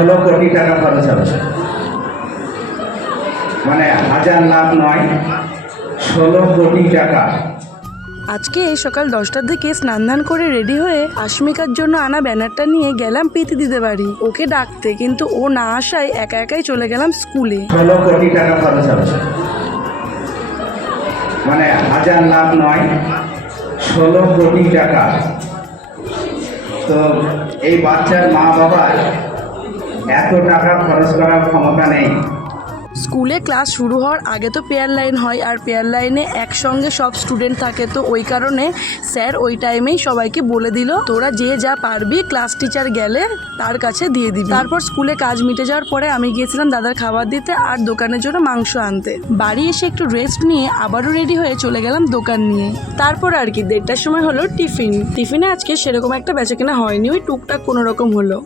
16 কোটি টাকা খরচ হবে, মানে হাজার লাখ নয়, 16 কোটি টাকা। আজকে সকাল 10টার দিকে স্নান ধান করে রেডি হয়ে আশমিকার জন্য আনা ব্যানারটা নিয়ে গেলাম প্রীতি দিদি বাড়ি ওকে ডাকতে, কিন্তু ও না আসায় একা একাই চলে গেলাম স্কুলে। 16 কোটি টাকা খরচ হবে, মানে হাজার লাখ নয়, 16 কোটি টাকা। তো এই বাচ্চার মা বাবার এত টাকা খরচ করার ক্ষমতা নেই। স্কুলে ক্লাস শুরু হওয়ার আগে তো পেয়ার লাইন হয়, আর পেয়ার লাইনে একসঙ্গে সব স্টুডেন্ট থাকে, তো ওই কারণে স্যার ওই টাইমেই সবাইকে বলে দিল তোরা যে যা পারবি ক্লাস টিচার গেলে তার কাছে দিয়ে দিবি। তারপর স্কুলে কাজ মিটে যাওয়ার পরে আমি গিয়েছিলাম দাদার খাবার দিতে আর দোকানের জন্য মাংস আনতে। বাড়ি এসে একটু রেস্ট নিয়ে আবারও রেডি হয়ে চলে গেলাম দোকান নিয়ে। তারপর আর কি 1:30টার সময় হলো টিফিনে আজকে সেরকম একটা বেচাকেনা হয়নি, ওই টুকটাক কোনো রকম হলো।